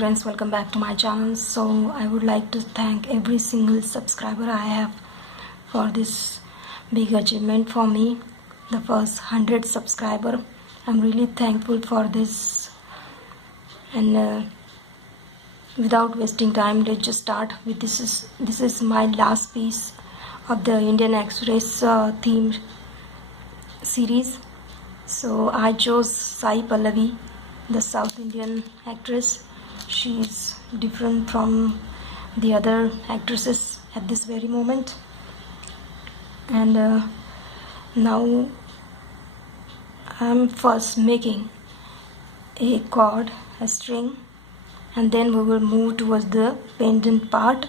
friends, welcome back to my channel. So I would like to thank every single subscriber I have for this big achievement for me, the first 100 subscriber. I'm really thankful for this, and without wasting time, let's just start with this is my last piece of the Indian Express theme series. So I chose SAI Pallavi, the South Indian actress. She is different from the other actresses at this very moment. And now I'm first making a chord, a string, and then we will move towards the pendant part.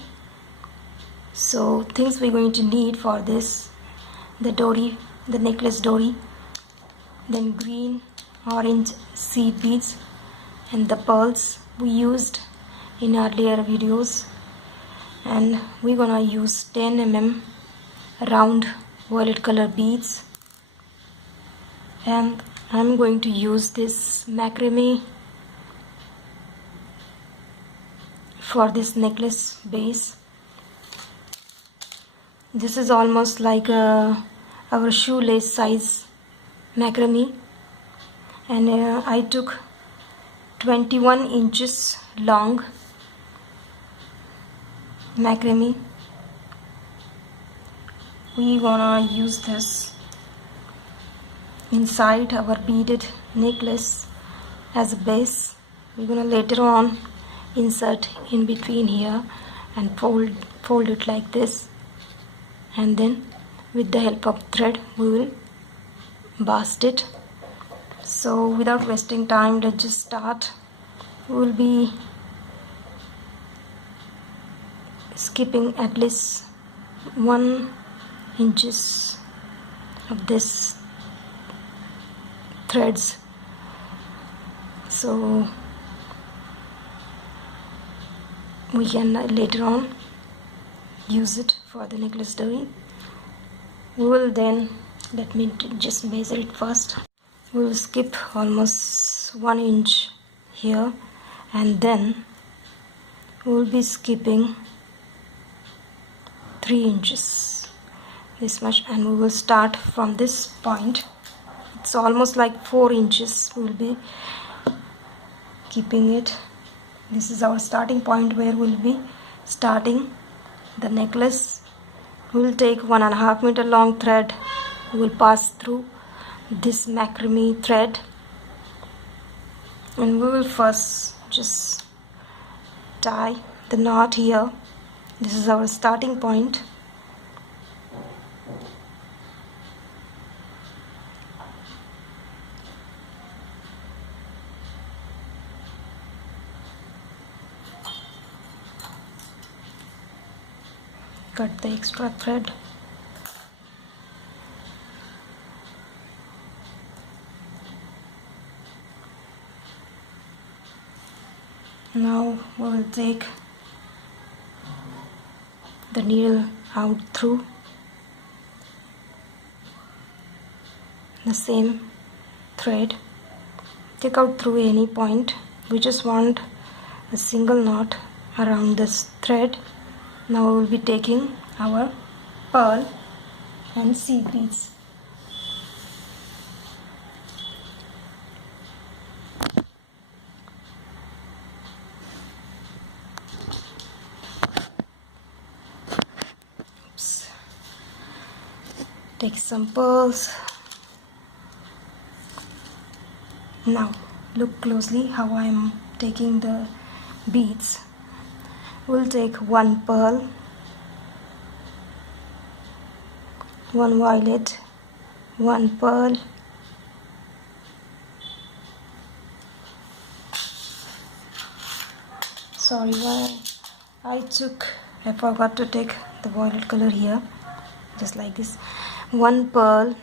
So things we're going to need for this: the Dori, the necklace Dori, then green, orange seed beads, and the pearls we used in earlier videos. And we're gonna use 10 mm round violet color beads, and I'm going to use this macrame for this necklace base. This is almost like our shoelace size macrame, and I took 21 inches long macrame. We gonna use this inside our beaded necklace as a base. We're gonna later on insert in between here and fold it like this, and then with the help of thread we will bast it. So without wasting time, let's just start. We will be skipping at least 1 inches of this threads, so we can later on use it for the necklace Dori. We will then, let me just measure it first. We will skip almost 1 inch here, and then we will be skipping 3 inches, this much, and we will start from this point. It's almost like 4 inches. We will be keeping it. This is our starting point where we'll be starting the necklace. We will take 1.5 meter long thread. We will pass through this macrame thread, and we will first just tie the knot here. This is our starting point. Cut the extra thread. Now we will take the needle out through the same thread. Take out through any point. We just want a single knot around this thread. Now we will be taking our pearl and seed beads. Oops. Take some pearls. Now look closely how I am taking the beads. We'll take 1 pearl, 1 violet, 1 pearl, sorry, I forgot to take the violet color here, just like this. 1 pearl,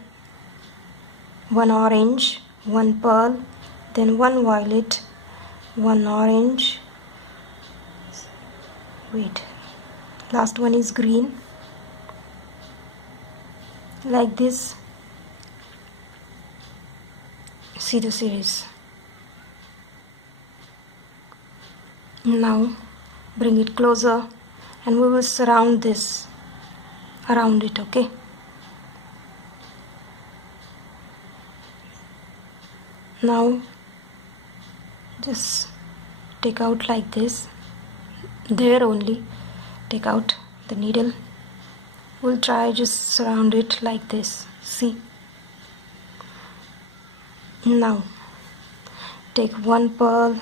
1 orange, 1 pearl, then 1 violet, 1 orange, wait, last one is green, like this. See the series. Now bring it closer and we will surround this around it, okay? Now just take out like this, there only take out the needle. We'll try just surround it like this, see. Now take one pearl,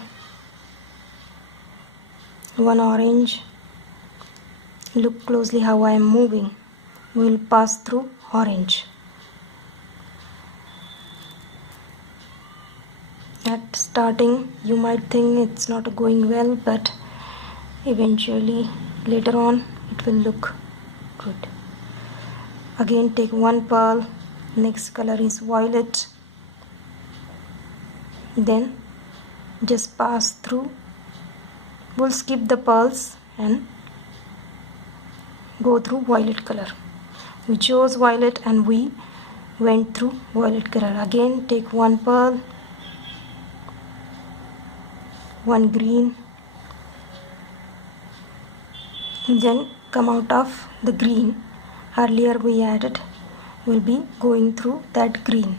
one orange. Look closely how I am moving. We'll pass through orange. At starting you might think it's not going well, but eventually later on it will look good. Again take one pearl, next color is violet, then just pass through. We'll skip the pearls and go through violet color. We chose violet and we went through violet color. Again take one pearl, one green, then come out of the green earlier we added. We'll be going through that green.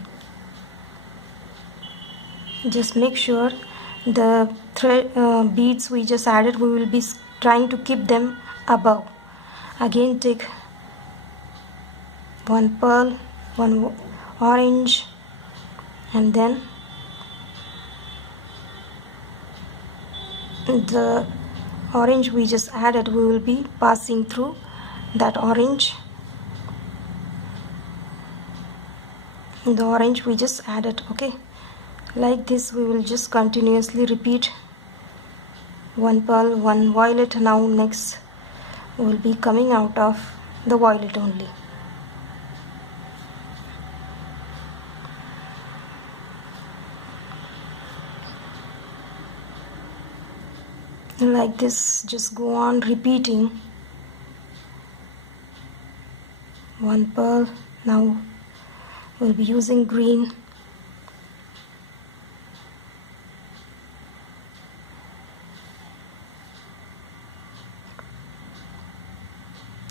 Just make sure the thread beads we just added, we will be trying to keep them above. Again take one pearl, one orange, and then the orange we just added, we will be passing through that orange. The orange we just added, okay? Like this we will just continuously repeat. One pearl, one violet. Now next we will be coming out of the violet only. Like this, just go on repeating. One pearl. Now we'll be using green.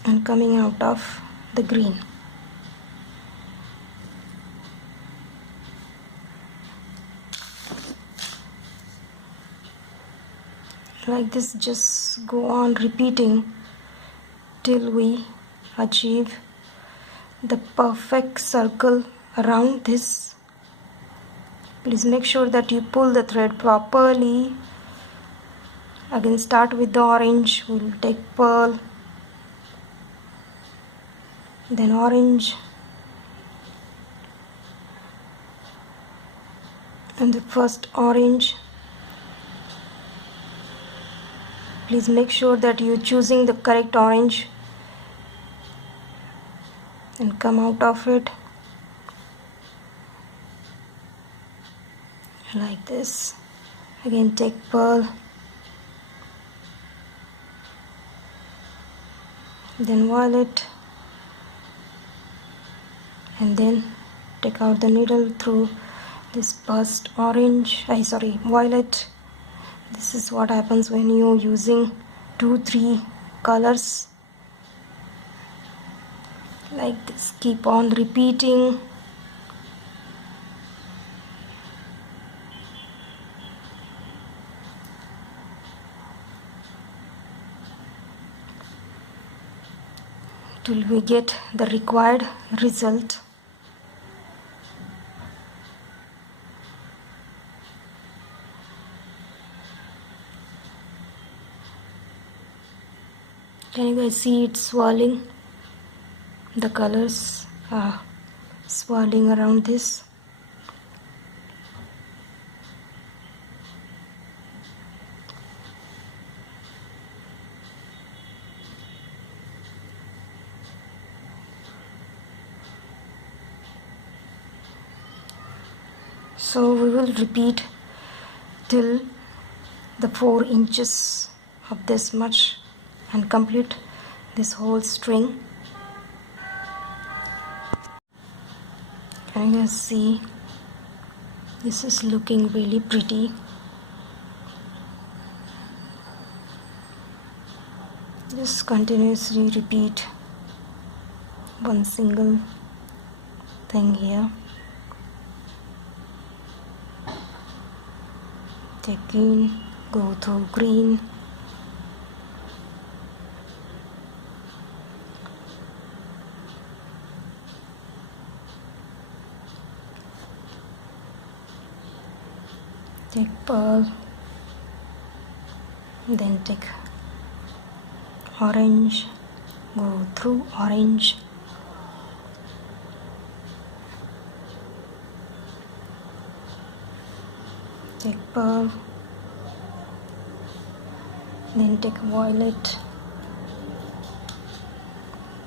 And coming out of the green. Like this, just go on repeating till we achieve the perfect circle around this. Please make sure that you pull the thread properly. Again start with the orange. We'll take pearl, then orange, and the first orange. Please make sure that you're choosing the correct orange and come out of it like this. Again take pearl, then violet, and then take out the needle through this first orange, violet. This is what happens when you're using 2-3 colors. Like this, keep on repeating. Till we get the required result. Can you guys see it swirling? The colors are swirling around this. So we will repeat till the 4 inches of this much and complete this whole string. Can you guys see? This is looking really pretty. Just continuously repeat one single thing here. Take green, go through green, take pearl, then take orange, go through orange, take pearl, then take violet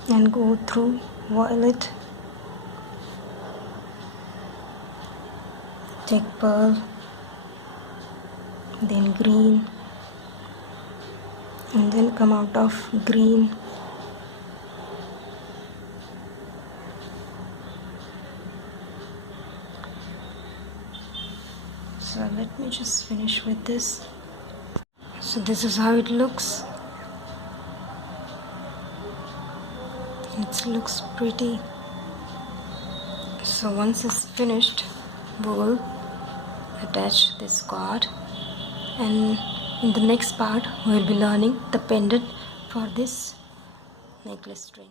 and go through violet, take pearl, then green, and then come out of green, so let me just finish with this. So this is how it looks. It looks pretty. So once it's finished, we will attach this cord, and in the next part we will be learning the pendant for this necklace string.